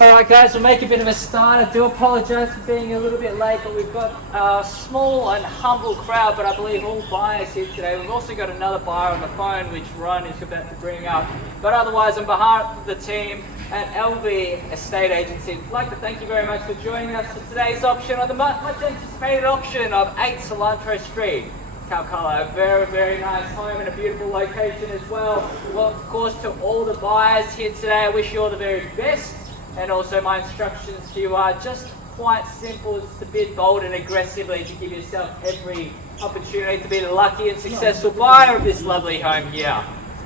Alright guys, we'll make a bit of a start. I do apologise for being a little bit late, but we've got a small and humble crowd, but I believe all buyers here today. We've also got another buyer on the phone, which Ron is about to bring up. But otherwise, on behalf of the team at Elvee Estate Agency, I'd like to thank you very much for joining us for today's auction on the much anticipated auction of 8 Cilantro Street, Kalkallo. A very, very nice home and a beautiful location as well. Well, of course, to all the buyers here today, I wish you all the very best. And also my instructions to you are just quite simple. It's to bid bold and aggressively to give yourself every opportunity to be the lucky and successful buyer of this lovely home here.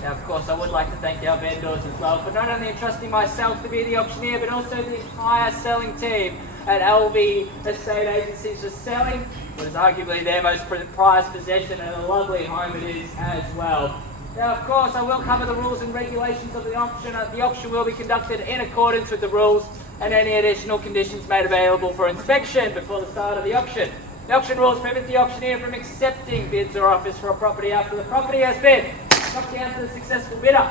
Now, of course, I would like to thank our vendors as well for not only entrusting myself to be the auctioneer, but also the entire selling team at Elvee Estate Agencies for selling what is arguably their most prized possession, and a lovely home it is as well. Now, of course, I will cover the rules and regulations of the auction. The auction will be conducted in accordance with the rules and any additional conditions made available for inspection before the start of the auction. The auction rules prohibit the auctioneer from accepting bids or offers for a property after the property has been knocked down to the successful bidder.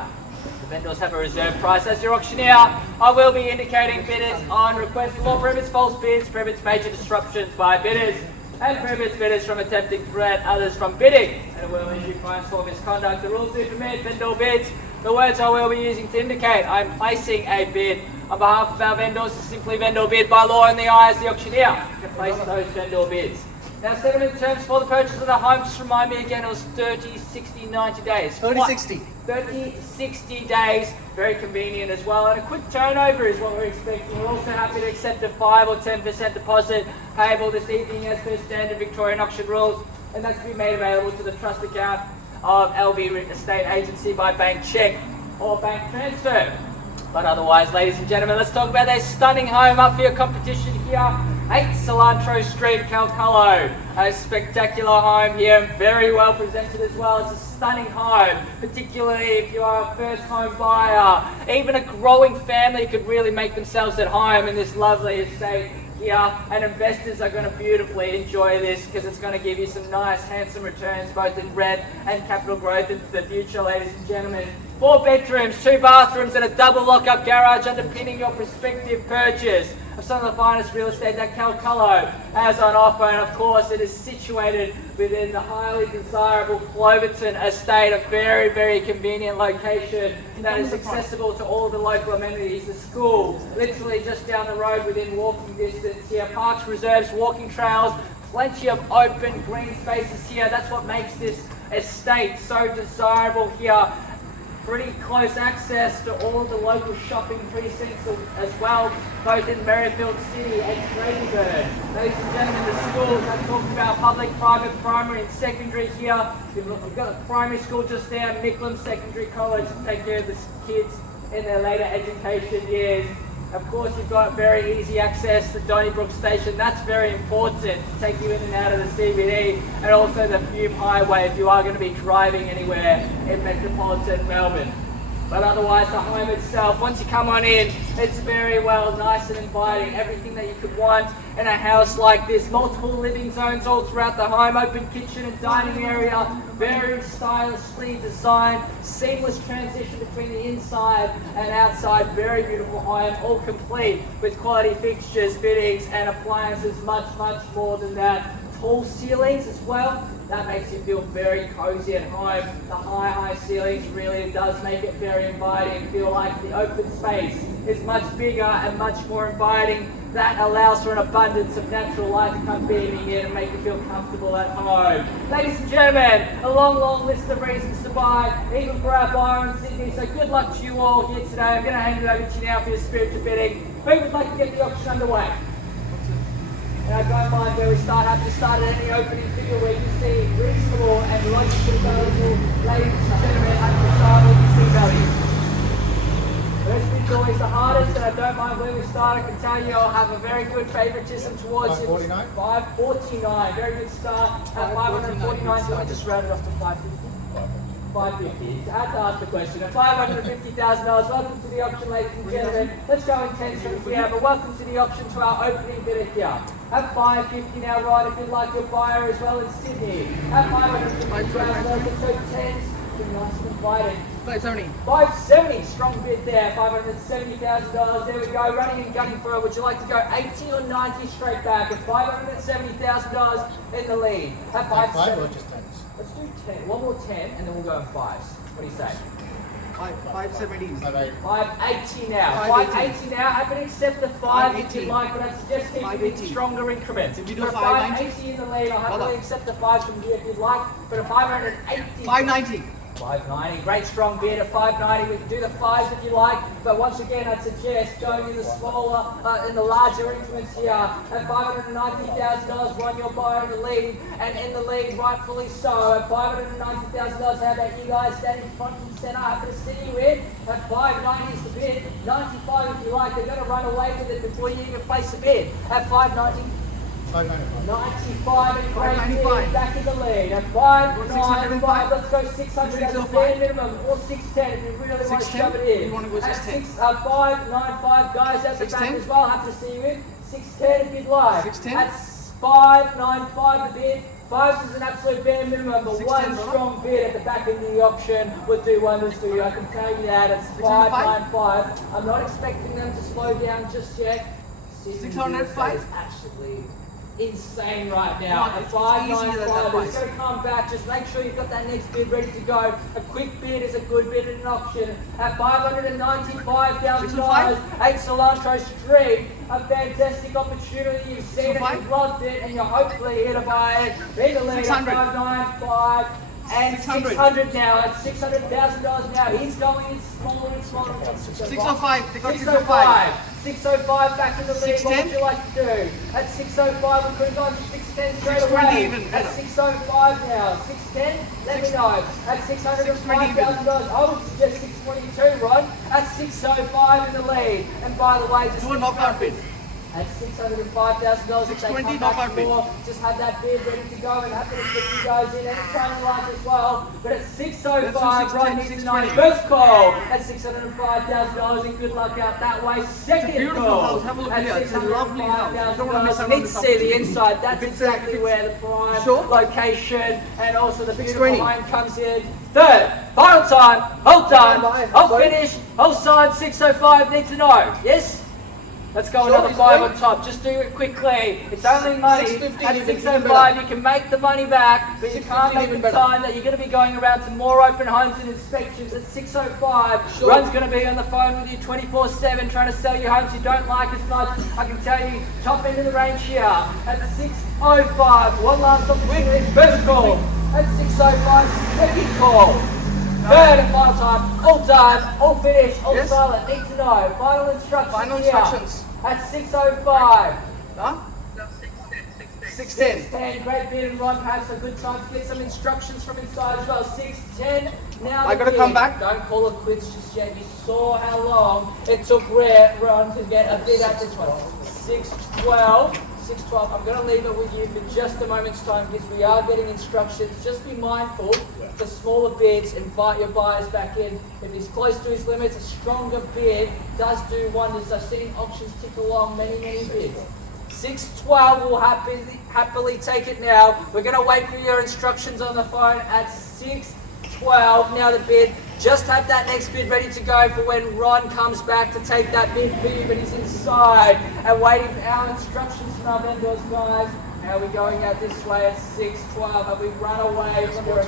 The vendors have a reserve price. As your auctioneer, I will be indicating bidders on request. The law prohibits false bids, prohibits major disruptions by bidders, and prohibits bidders from attempting to prevent others from bidding, and will issue fines for misconduct. The rules do permit vendor bids. The words I will be using to indicate I'm placing a bid on behalf of our vendors is simply vendor bid. By law in the eye as the auctioneer can place those vendor bids. Now, settlement terms for the purchase of the home, just remind me again, it was 30, 60, 90 days. 30-60. 30-60 days, very convenient as well, and a quick turnover is what we're expecting. We're also happy to accept a 5 or 10% deposit payable this evening as per standard Victorian auction rules, and that's to be made available to the trust account of Elvee Estate Agency by bank cheque or bank transfer. But otherwise, ladies and gentlemen, let's talk about this stunning home up for your competition here. 8 Cilantro Street, Kalkallo. A spectacular home here, very well presented as well. It's a stunning home, particularly if you are a first home buyer. Even a growing family could really make themselves at home in this lovely estate here, and investors are going to beautifully enjoy this because it's going to give you some nice, handsome returns both in rent and capital growth into the future, ladies and gentlemen. 4 bedrooms, 2 bathrooms, and a double lock-up garage underpinning your prospective purchase of some of the finest real estate that Kalkallo has on offer. And of course, it is situated within the highly desirable Cloverton estate, a very, very convenient location that is accessible to all the local amenities. The school, literally just down the road within walking distance here. Parks, reserves, walking trails, plenty of open green spaces here. That's what makes this estate so desirable here. Pretty close access to all of the local shopping precincts as well, both in Merrifield City and Craigieburn. Ladies and gentlemen, the schools, I've talked about public, private, primary and secondary here. We've got a primary school just there, Micklam Secondary College, to take care of the kids in their later education years. Of course, you've got very easy access to Donnybrook Station. That's very important to take you in and out of the CBD, and also the Fume Highway if you are going to be driving anywhere in metropolitan Melbourne. But otherwise, the home itself, once you come on in, it's very well nice and inviting. Everything that you could want in a house like this. Multiple living zones all throughout the home. Open kitchen and dining area. Very stylishly designed. Seamless transition between the inside and outside. Very beautiful home. All complete with quality fixtures, fittings and appliances. Much, much more than that. Tall ceilings as well. That makes you feel very cozy at home. The high ceilings really does make it very inviting. Feel like the open space is much bigger and much more inviting. That allows for an abundance of natural light to come beaming in and make you feel comfortable at home. Ladies and gentlemen, a long list of reasons to buy, even for our buyer in Sydney. So good luck to you all here today. I'm going to hand it over to you now for your spiritual bidding. Who would like to get the auction underway? And I don't mind where we start. Happy to start at any opening figure where you see reasonable and logically valuable. Ladies and gentlemen, at the start where you see value. First bid's always the hardest, and I don't mind where we start. I can tell you I'll have a very good favouritism towards it. 549. Very good start at 549. So I just round it off to 550. 550. I had to ask the question. At $550,000, welcome to the auction, ladies and gentlemen. Let's go intensely here, but welcome to the auction to our opening bidder here. At 550 now, right, if you'd like your buyer as well in Sydney. At $550,000, so 10s, Pretty nice and invited. 570. 570, strong bid there. $570,000. There we go. Running and gunning for it. Would you like to go 80 or 90 straight back at $570,000 in the lead? At 570. Or just 10s? Let's do 10. One more 10, and then we'll go in fives. What do you say? 570. 580 now. 580 now. Happy to accept the 5 if you like, but I suggest keeping it in stronger increments. If you do 580 in the lead, I'll happily accept the 5 from here if you'd like, but a 580. 590. 590, great strong bid at 590. We can do the 5s if you like, but once again I'd suggest going in the smaller, in the larger increments here. At $590,000, Ron, your buyer in the lead, and in the lead rightfully so. At $590,000, how about you guys standing front and centre? Happy to see you in. At 590 is the bid, 95 if you like. They're going to run away with it before you even place a bid. At 590. 95 and great bid, back in the lead. At 595, let's go 600 as a bare minimum, or 610 if you really want to shove it in. You want to go 610? 595, guys at the back as well, happy to see you in. 610 if you'd like. 610? At 595 the bid. 5s is an absolute bare minimum, but one strong bid at the back end of the auction would do wonders for you. I can tell you that. It's 595. I'm not expecting them to slow down just yet. 605? Is absolutely insane right now. At 595, it's going to come back. Just make sure you've got that next bid ready to go. A quick bid is a good bid in an auction. At $595,000, 8 Cilantro Street. A fantastic opportunity. You've seen it, you've loved it, and you're hopefully here to buy it. Lead the lead at 595. And 600 now, at $600,000 now. He's going in smaller and smaller. 605, they got 605. 605 back in the lead. What 610? would you like to do? At 605, we could have gone to 610 straight away. Even at 605 now. 610, let me know. At $605,000, I would suggest 622, Ron. At 605 in the lead. And by the way, just do a knockout bid. At $605,000, if they come back more, just have that bid ready to go and happy to put you guys in anytime you like as well. But at 605, right needs to know. First call at $605,000 and good luck out that way. Second beautiful call house. Have a look at here. It's a lovely house. You don't want to miss out on Need to this see the opportunity. inside. That's exactly where the prime location and also the beautiful home comes in. Third, final time, hold done, hold finished, hold signed, 605, need to know. Yes? Let's go another 5 on top. Just do it quickly. It's only money. At 605, you can make the money back, but you can't make the time that you're going to be going around to more open homes and inspections. At 605, Ron's going to be on the phone with you 24/7 trying to sell you homes you don't like as much. I can tell you, top end of the range here. At 605, one last opportunity. First call. At 605, second call. Third and final time, all done, all finished, all silent, need to know. Final instructions. Final instructions. At 605. Huh? 610. 610, great bid, and Ron, perhaps a good time to get some instructions from inside as well. 610, now I gotta come back. Don't call it quits just yet. You saw how long it took Ron to get a bid at this one. 612. 612. I'm going to leave it with you for just a moment's time because we are getting instructions. Just be mindful for smaller bids. Invite your buyers back in. If he's close to his limits, a stronger bid does do wonders. I've seen auctions tick along many bids. 612 will happily take it now. We're going to wait for your instructions on the phone at 612. Now the bid. Just have that next bid ready to go for when Ron comes back to take that bid for you, but he's inside and waiting for our instructions from our vendors, guys. How are we going out this way at 612? Have we run away from your...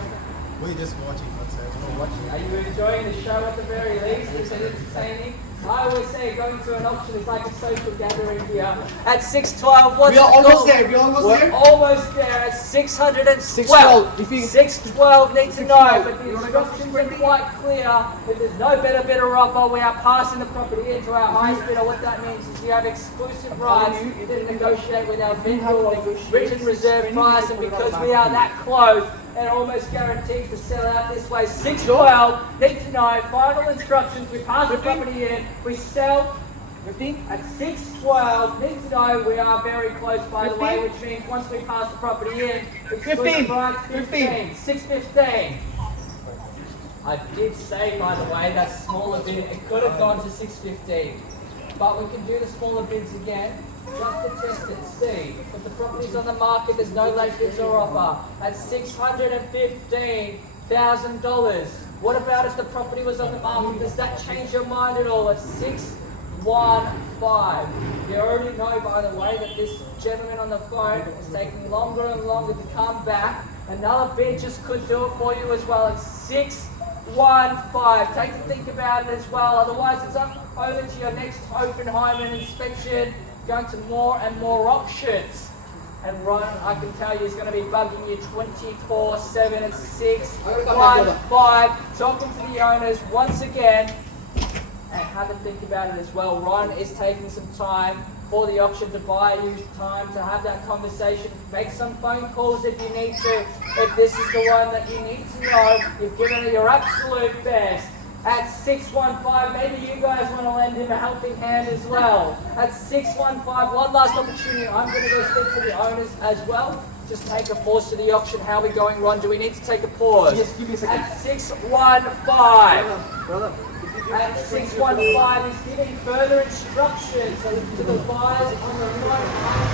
We're just watching, we're watching. Are you enjoying the show at the very least? Is it entertaining? I always say going to an auction is like a social gathering here. At 612, what's we are the almost call? there. We're Almost there at 612. 612 need to know, but the instructions are quite clear. If there's no better bidder offer, we are passing the property into our highest bidder. What that means is you have exclusive rights to negotiate with our vendor written reserve price, and because we are that close, and almost guaranteed to sell out this way. 612, need to know, final instructions, we pass the property in, we sell 15 at 612, need to know, we are very close by the way, which means once we pass the property in, 15, 615. I did say, by the way, that smaller bid, it could have gone to 615, but we can do the smaller bids again. Just to test it, see if the property's on the market, there's no late bids or offer at $615,000. What about if the property was on the market? Does that change your mind at all? At 615. You already know, by the way, that this gentleman on the phone is taking longer and longer to come back. Another bid just could do it for you as well at 615. Take a think about it as well. Otherwise, it's up over to your next Oppenheimer inspection, going to more and more auctions. And Ron, I can tell you, is going to be bugging you 24/7 at 615. Talking to the owners once again, and have a think about it as well. Ron is taking some time for the auction to buy you time to have that conversation. Make some phone calls if you need to. If this is the one that you need to know, you've given it your absolute best. At 615, maybe you guys want to lend him a helping hand as well. At 615, one last opportunity. I'm going to go speak to the owners as well. Just take a pause to the auction. How are we going, Ron? Do we need to take a pause? Yes, give me a second. At 615. Brother. At 615, he's giving further instructions so to the buyers on the phone.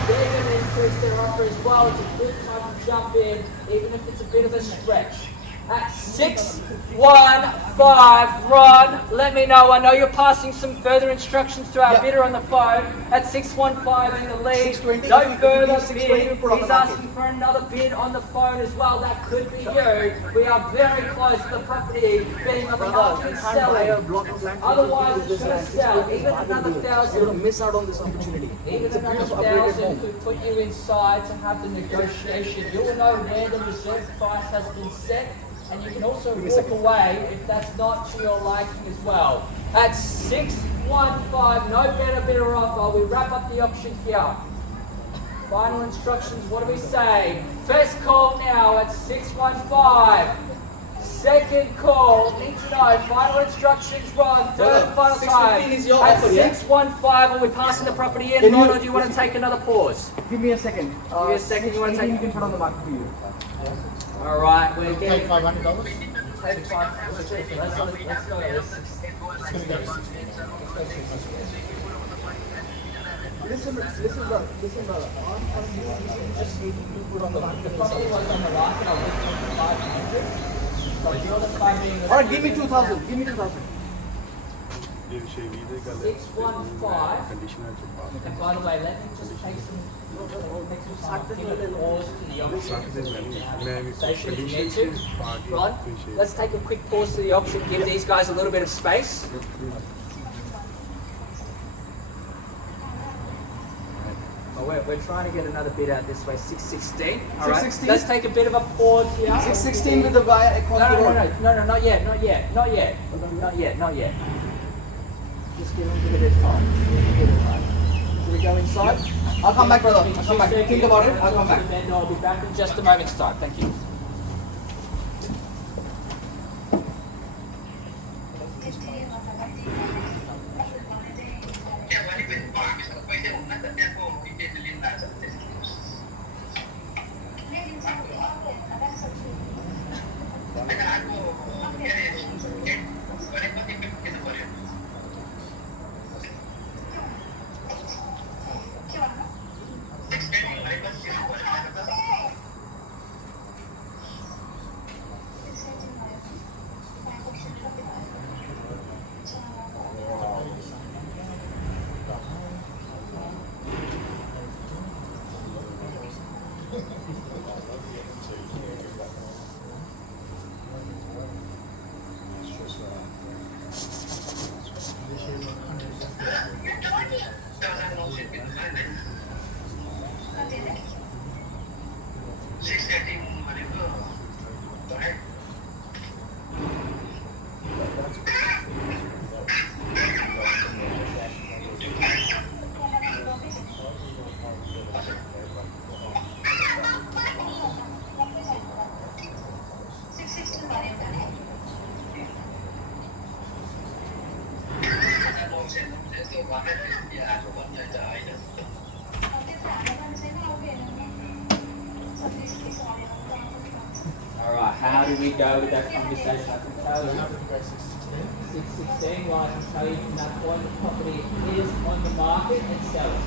They're going to increase their offer as well. It's a good time to jump in, even if it's a bit of a stretch. At 615, Ron, let me know. I know you're passing some further instructions to our bidder on the phone. At 615 in the lead, 620, no if further you do 620, bid. put on the He's market. asking for another bid on the phone as well. That could be you. We are very close to the property being on the market and selling. Otherwise, it's going to sell. Even another You're thousand. going to miss out on this opportunity. Even It's a another beautiful upgraded thousand home. could put you inside to have the negotiation. You'll know where the reserve price has been set, and you can also walk away if that's not to your liking as well. At 615, no better bidder offer. We wrap up the auction here. Final instructions, what do we say? First call now at 615. Second call, need to know. Final instructions, Ron. Third and final 615 time. is your At offer, yeah? 615, are we passing the property in, Can Ron, you- or do you want to take another pause? Give me a second. Give me a second, you want to take- You can put on the market for you. All right, we're Take getting. $500. Take five. Let's go. Let's go. It's going to go to 16. Listen, brother. Just need to put on the market. The property was on the market. I'll give you 500. But you're the five being the. All right, give me 2,000. Give me 2,000. 615. And by the way, let me just take some time. Give a pause to the auction. Station if you need to. Ron, let's take a quick pause to the auction. Give these guys a little bit of space. Oh, we're trying to get another bid out this way. 616. All right. 616? Let's take a bit of a pause here. 616 with the buyer across the road. No, not yet. Just give him a bit of time. Should we go inside? I'll come back, brother. Give me I'll come back. 2 seconds. Think about it. I'll come Talk back. to the vendor. I'll be back in just a moment's time. Thank you. Alright, how do we go with that conversation? I can tell you. 616, well, I can tell you from that point the property is on the market and selling.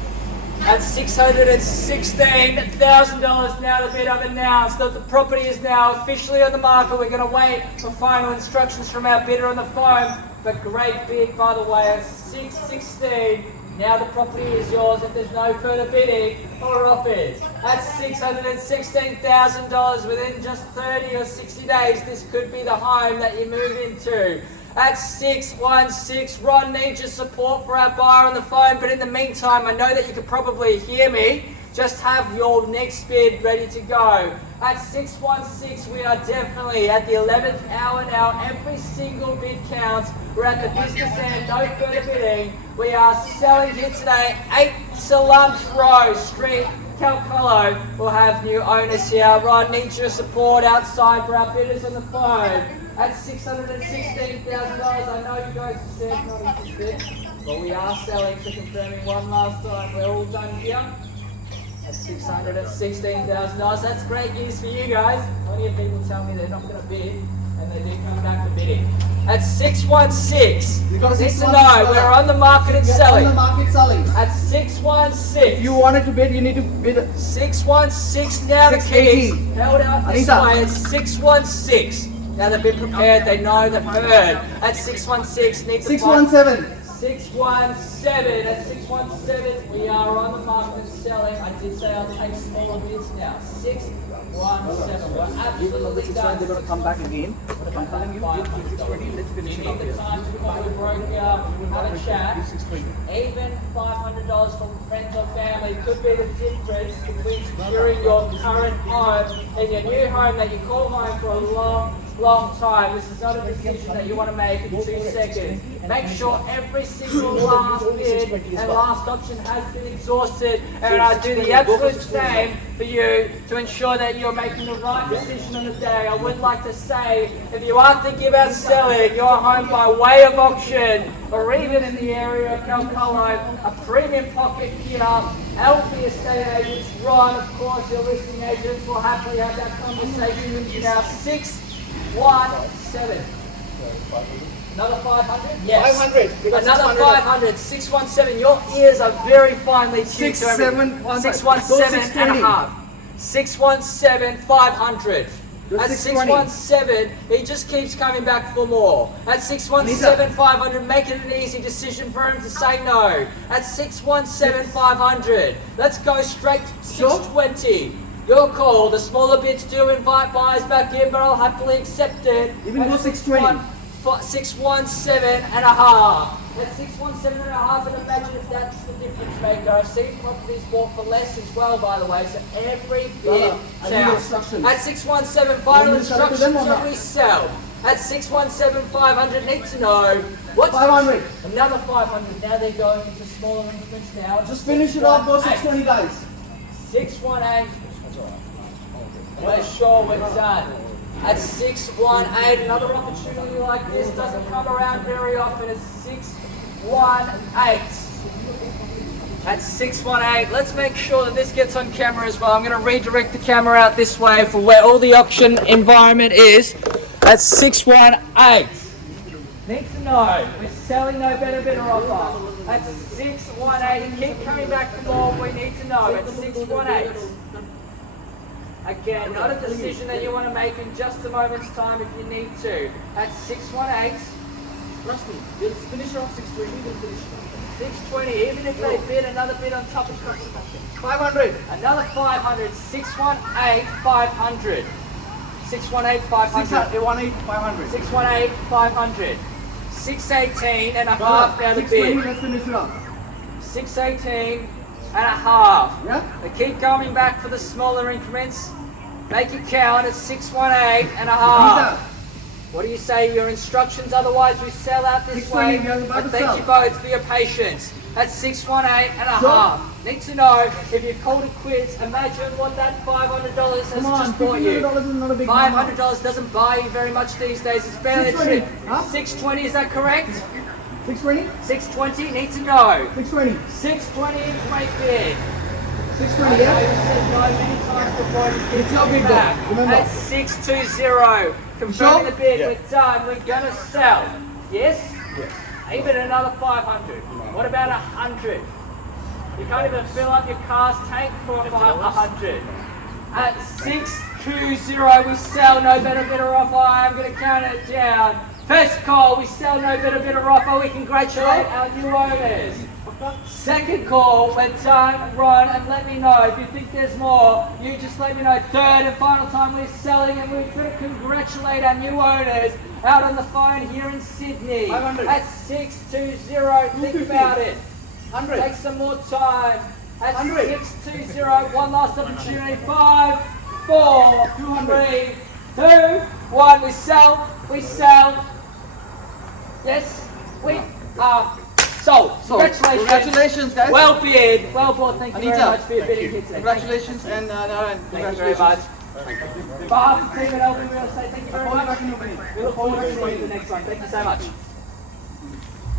At $616,000 now the bid. I've announced that the property is now officially on the market. We're going to wait for final instructions from our bidder on the phone. But great bid, by the way, at $616. Now the property is yours if there's no further bidding or offers. At $616,000 within just 30 or 60 days, this could be the home that you move into. At 616, Ron needs your support for our buyer on the phone, but in the meantime, I know that you can probably hear me. Just have your next bid ready to go. At 616, we are definitely at the 11th hour now. Every single bid counts. We're at the business end, no further bidding. We are selling here today 8 Cilantro Street, Kalkallo. We'll have new owners here. Ron needs your support outside for our bidders on the phone. At $616,000, I know you guys said not interested, but we are selling, so confirming one last time, we're all done here. At $616,000, that's great news for you guys. Plenty of people tell me they're not going to bid, and they do come back to bidding. At 616, You got a need to 616 know, we're on the market and You're selling. on the market selling. At 616. If you wanted to bid, you need to bid. 616 now the keys 618. held out this Anita. way at 616. Now they've been prepared, they know, they've heard. At 616, need to 617. 617, at 617, we are on the market and selling. I did say I'll take smaller bids now. 617, we're absolutely done. They're going to come back again. I'm telling you, bid 620, let's finish it off Need the time to call your broker, have a chat. Even $500 from friends or family could be the difference between securing your current home and your new home that you call home for a long time. This is not a decision that you want to make in 2 seconds. Make sure every single last bid and last option has been exhausted, and I do the absolute same for you to ensure that you're making the right decision on the day. I would like to say, if you are thinking about selling your home by way of auction, or even in the area of Kalkallo, a premium pocket here, Elvee estate agents, Ron, of course, your listing agents will happily have that conversation with you now. 617. Another 500? Yes. 500. Another 500. 617. Your ears are very finely tuned to everything. 617 and a half. 617, 500. At 617, he just keeps coming back for more. At 617, 500, make it an easy decision for him to say no. At 617, 500, let's go straight to 620. Your call. The smaller bids do invite buyers back in, but I'll happily accept it. Even go 620. 617 and a half. At 617 and a half, and imagine if that's the difference maker. I've seen properties bought for less as well, by the way, so every bid I need counts. instructions. At 617, final You want me to sell it to instructions them or not? when we sell. At 617, 500, need to know. What's 500. Another 500. Now they're going into smaller increments now. Just finish it off, go 620 guys. 618. We're sure we're done. At 618, another opportunity like this doesn't come around very often. It's 618. At 618, let's make sure that this gets on camera as well. I'm going to redirect the camera out this way for where all the auction environment is. At 618. Need to know, we're selling no better bidder offer. At 618, keep coming back for more, we need to know. At 618. Again, not a decision that you want to make in just a moment's time if you need to. At 618. Trust me, we'll finish it off 620, we'll finish it off. 620, even if they bid another bid on top of 500. another 500. 618, 500. 618, 500. 618, 500. 618, 500. 618 and a half now the 620, bid. let's finish it off. 618 and a half. Yeah? They keep coming back for the smaller increments. Make it count at 618 and a half. What do you say your instructions? Otherwise we sell out this 620, way. you're about But to thank sell. you both for your patience. At 618 and a Sure. half. Need to know if you've called it quits. Imagine what that $500 has Come on, just bought you. $500 is not a big $500 doesn't buy you very much these days. It's barely a 620, trip. huh? 620, is that correct? 620? 620, need to know. 620. 620, great bid. 620, yeah? It's your bid, though. Remember. At 620, confirming Sure? the bid, Yeah. we're done, we're gonna sell. Yes? Yes. Even another 500. What about 100? You can't even fill up your car's tank for 100. At 620, we sell no better bidder offer. I'm going to count it down. First call, we sell no better bidder offer. We congratulate our new owners. Second call, we're done, run, and let me know if you think there's more. You just let me know. Third and final time, we're selling, and we're going to congratulate our new owners out on the phone here in Sydney. 500. At 620, think about it. 100. Take some more time. At 100. 620, one last opportunity. 5, 4, 3, 2, 1. We sell. We sell. Yes, we are sold. Congratulations. Congratulations, guys. Well bid. Well bought. Thank you very Anita, much for your bidding, kids. Congratulations, and Narayan, Thank you very much. On behalf of the team at Elvee Real Estate, thank you very much. We look forward to seeing you in the next one. Thank you so much.